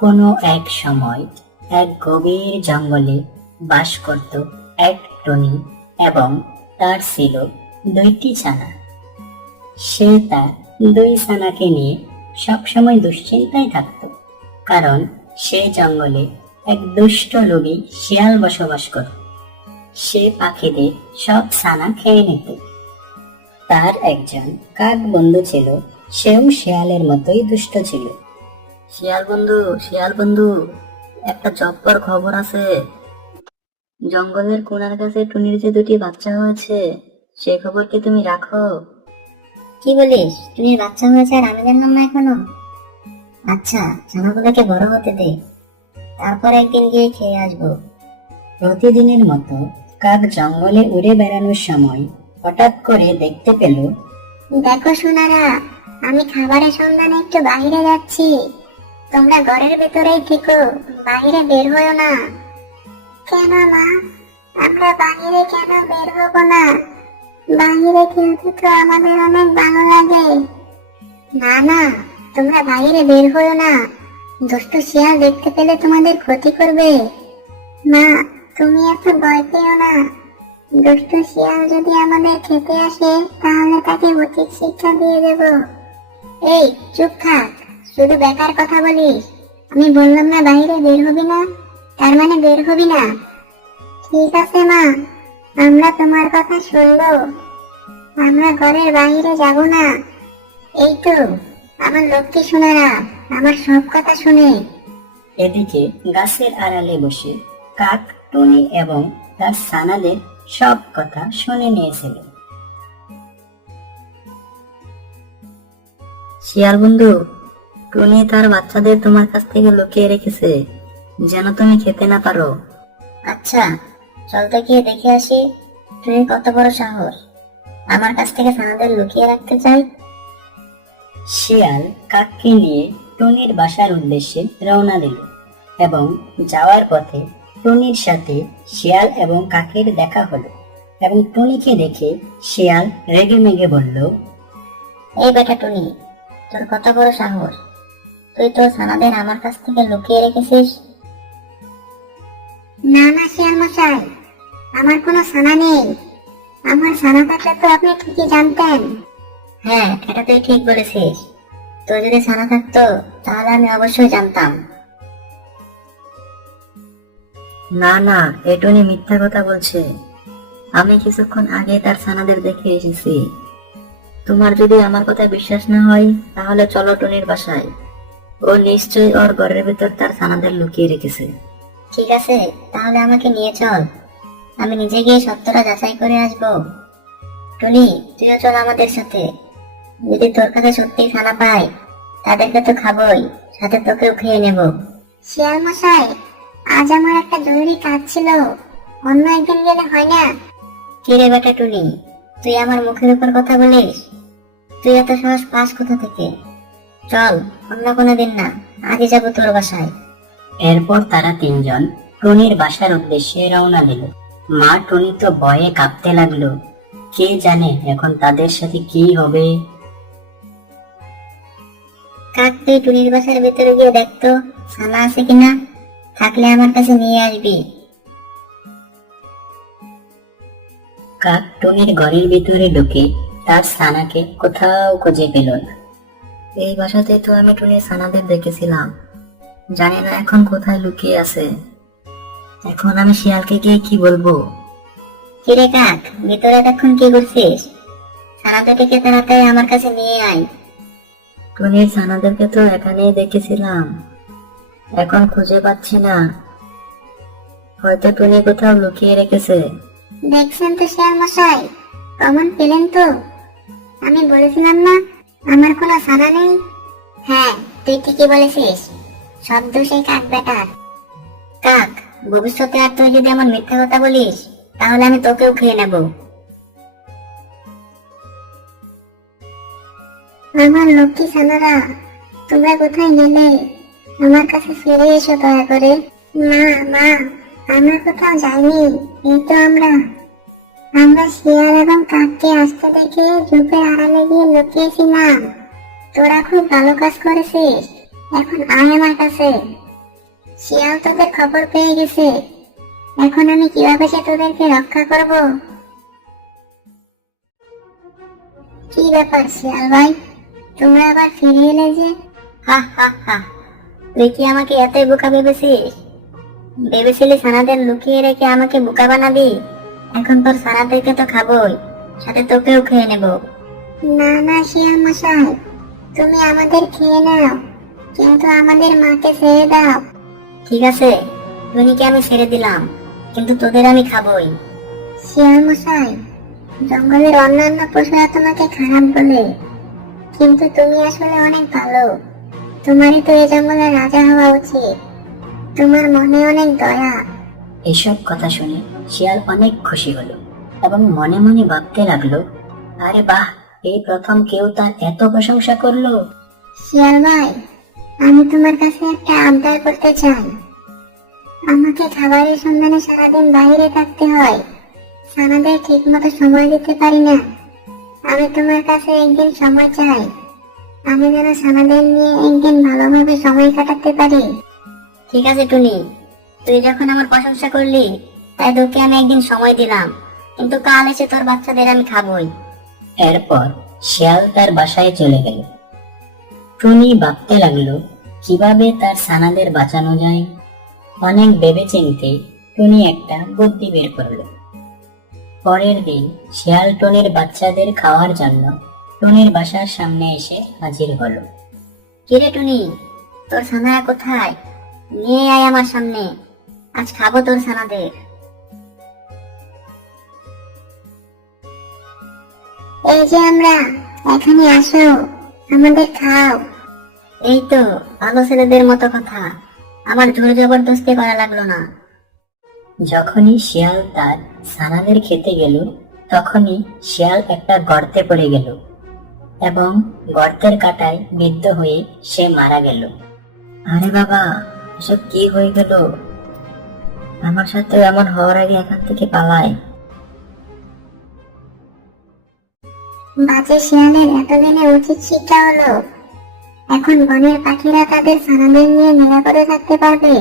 কোনো এক সময় এক গভীর জঙ্গলে বাস করত এক টুনি এবং তার ছিল দুইটি ছানা। সে তার দুই ছানাকে নিয়ে সবসময় দুশ্চিন্তায় থাকত, কারণ সে জঙ্গলে এক দুষ্ট লোভী শিয়াল বসবাস করত। সে পাখিদের সব ছানা খেয়ে নিত। তার একজন কাক বন্ধু ছিল, সেও শিয়ালের মতোই দুষ্ট ছিল। শিয়াল বন্ধু, একটা জব্বর খবর আছে। জঙ্গলের কোণার কাছে টুনির যে দুটি বাচ্চা হয়েছে, সে খবর কি তুমি রাখো? কি বলিস? টুনির বাচ্চা হয়েছে আর আমি জানলাম না এখনো? আচ্ছা, ছানাগুলোকে বড় হতে দে, তারপর একদিন গিয়ে খেয়ে আসবো। প্রতিদিনের মতো কাক জঙ্গলে উড়ে বেড়ানোর সময় হঠাৎ করে দেখতে পেল, দেখো সোনারা, আমি খাবারের সন্ধানে একটু বাইরে যাচ্ছি। তোমরা ঘরের ভেতরেই থেকো, বাইরে বের হয়ো না। কেন মা? আমরা বাইরে কেন বের হব না? বাইরে খেলতে তো আমাদের অনেক ভালো লাগে। না না, তোমরা বাইরে বের হয়ো না। দুষ্ট শিয়াল দেখতে পেলে তোমাদের ক্ষতি করবে। মা, তুমি এত ভয় পেও না। দুষ্ট শিয়াল যদি আমাদের খেতে আসে, তাহলে তাকে উচিত শিক্ষা দিয়ে দেব। এই চুপ থাক, শুধু বেকার কথা বলিস। আমি বললাম না বাইরে বের হবি না, তার মানে বের হবি না। ঠিক আছে মা, আমরা তোমার কথা শুনবো। আমরা ঘরের বাইরে যাব না। এই তো আমার লক্ষ্মী সোনারা, আমার সব কথা শুনে। এদিকে গাছের আড়ালে বসে কাক টুনি এবং তার ছানাদের সব কথা শুনে নিয়েছিল। শিয়াল বন্ধু, টুনি তার বাচ্চাদের তোমার কাছ থেকে লুকিয়ে রেখেছে, যেন তুমি খেতে না পারো। আচ্ছা, চলতে গিয়ে দেখে আসি টুনির কত বড় সাহস, আমার কাছ থেকে ছানাদের লুকিয়ে রাখতে চাই। শিয়াল কাককে নিয়ে টুনির বাসার উদ্দেশ্যে রওনা দিল এবং যাওয়ার পথে টুনির সাথে শিয়াল এবং কাকের দেখা হলো এবং টুনিকে দেখে শিয়াল রেগে মেগে বলল, এই বেটা টুনি, তোর কত বড় সাহস, তুই তোর ছানাদের আমার কাছ থেকে লুকিয়ে রেখেছিস? না না শিয়াল মশাই, আমার কোনো ছানা নেই। আমার ছানা থাকলে তো আপনি ঠিকই জানতেন। হ্যাঁ, এটা তুই ঠিক বলেছিস। তোর যদি ছানা থাকতো তাহলে আমি অবশ্যই জানতাম। না না, এ টুনি মিথ্যা কথা বলছে। আমি কিছুক্ষণ আগে তার ছানাদের দেখে এসেছি। তোমার যদি আমার কথা বিশ্বাস না হয়, তাহলে চলো টুনির বাসায়। ও নিশ্চয়ই ওর ঘরের ভেতর তার ছানাদের লুকিয়ে রেখেছে। ঠিক আছে, তাহলে আমাকে নিয়ে চল, আমি নিজে গিয়ে সত্যটা যাচাই করে আসবো। টুনি, তুইও চল আমাদের সাথে। যদি তোর কাছে সত্যি ছানা পাই, তাদেরকে তো খাবোই, সাথে তোকেও খেয়ে নেব। শিয়াল মশাই, আজ আমার একটা জরুরি কাজ ছিল, অন্য একদিন গেলে হয় না? কি রে বেটা টুনি, তুই আমার মুখের উপর কথা বলিস? তুই এত সাহস পাস কোথা থেকে? চল, অন্য কোনো দিন না, আজই যাবো তোর বাসায়। এরপর তারা তিনজন টুনির বাসার উদ্দেশ্যে রওনা দিল। মা টুনি তো ভয়ে কাঁপতে লাগলো। কে জানে এখন তাদের সাথে কি হবে। কাক, তুই টুনির বাসার ভেতরে গিয়ে দেখতো ছানা আছে কিনা, থাকলে আমার কাছে নিয়ে আসবি। কাক টুনির ঘরের ভিতরে ঢুকে তার ছানাকে কোথাও খুঁজে পেল না। এই বাসাতে তো আমি টুনির ছানাদের দেখেছিলাম, জানি না এখন কোথায় লুকিয়ে আছে। এখন আমি শিয়ালকে গিয়ে কি বলবো? কিরে কাক, ভিতরে এতক্ষণ কি করছিস? ছানা দুটিকে তাড়াতাড়ি আমার কাছে নিয়ে আয়। টুনির ছানাদেরকে তো এখানেই দেখেছিলাম, এখন খুঁজে পাচ্ছি না। হয়তো টুনি কোথাও লুকিয়ে রেখেছে। দেখছেন তো শিয়াল মশাই, প্রমাণ পেলেন তো? আমি বলেছিলাম না আমার কোনো ছানা নেই। হ্যাঁ, তুই ঠিকই বলেছিস, সব দোষ এই কাক বেটার। কাক, ভবিষ্যতে আর তুই যদি এমন মিথ্যা কথা বলিস, তাহলে আমি তোকেও খেয়ে নেব। আমার লক্ষ্মী ছানারা, তোমরা কোথায় গেলে? আমার কাছে ফিরে এসো দয়া করে। মা মা, আমরা কোথাও যাইনি, এই তো আমরা শিয়াল এবং কাককে আসতে দেখে ঝোপের আড়ালে গিয়ে লুকিয়েছিলাম। তোরা খুব ভালো কাজ করেছিস, এখন আয় আমার কাছে, শিয়াল তোদের খবর পেয়ে গেছে। এখন আমি কিভাবে সে তোদেরকে রক্ষা করব? কি ব্যাপার শিয়াল ভাই, তোমরা আবার ফিরে এলে যে? হা হা হা, তুই কি আমাকে এতই বোকা ভেবেছিস? ভেবেছিলি ছানাদের লুকিয়ে রেখে আমাকে বোকা বানাবি? এখন তোর ছানাদেরকে তো খাবোই, সাথে তোকেও খেয়ে নেব। না না শিয়াল মশাই, তুমি আমাদের খেয়ে নাও, কিন্তু আমাদের মাকে ছেড়ে দাও। ঠিক আছে, টুনিকে আমি ছেড়ে দিলাম, কিন্তু তোদের আমি খাবোই। শিয়াল মশাই, জঙ্গলের অন্যান্য পশুরা তোমাকে খারাপ বলে, কিন্তু তুমি আসলে অনেক ভালো। তোমারই তো এই জঙ্গলের রাজা হওয়া উচিত। তোমার মনে অনেক দয়া। এসব কথা শুনে শিয়াল অনেক খুশি হলো এবং মনে মনে ভাবতে লাগলো, আরে বাহ, এই প্রথম কেউ তার এত প্রশংসা করলো। শিয়াল ভাই, আমি তোমার কাছে একটা আবদার করতে চাই। আমাকে খাবারের সন্ধানে সারাদিন বাইরে থাকতে হয়, ছানাদের ঠিক মতো সময় দিতে পারি না। আমি তোমার কাছে একদিন সময় চাই, আমি যেন ছানাদের নিয়ে একদিন ভালোভাবে সময় কাটাতে পারি। ঠিক আছে টুনি, তুই যখন আমার প্রশংসা করলি, তাই তোকে আমি একদিন সময় দিলাম, কিন্তু কাল এসে তোর বাচ্চাদের আমি খাবোই। এরপর শিয়াল তার বাসায় চলে গেল। টুনি ভাবতে লাগলো কিভাবে তার ছানাদের বাঁচানো যায়। অনেক ভেবেচিন্তে টুনি একটা বুদ্ধি বের করলো। পরের দিন শিয়াল টুনির বাচ্চাদের খাওয়ার জন্য টুনির বাসার সামনে এসে হাজির হলো। কিরে টুনি, তোর ছানারা কোথায়? নিয়ে আয় আমার সামনে, আজ খাবো তোর ছানাদের। এই যে আমরা, এখানে আসো, আমাদের খাও। এই তো ভালো ছেলেদের মতো কথা, আমার জোর জবরদস্তি করা লাগলো না। যখনই শিয়াল তার ছানাদের খেতে গেল, তখনই শিয়াল একটা গর্তে পড়ে গেল এবং গর্তের কাঁটায় বিদ্ধ হয়ে সে মারা গেল। আরে বাবা, এসব কি হয়ে গেল? আমার সাথে এমন হওয়ার আগে এখান থেকে পালাই। বাজে শিয়ালের এতদিনে উচিত শিক্ষা হলো, এখন বনের পাখিরা তাদের ছানাদের নিয়ে নিরাপদে থাকতে পারবে।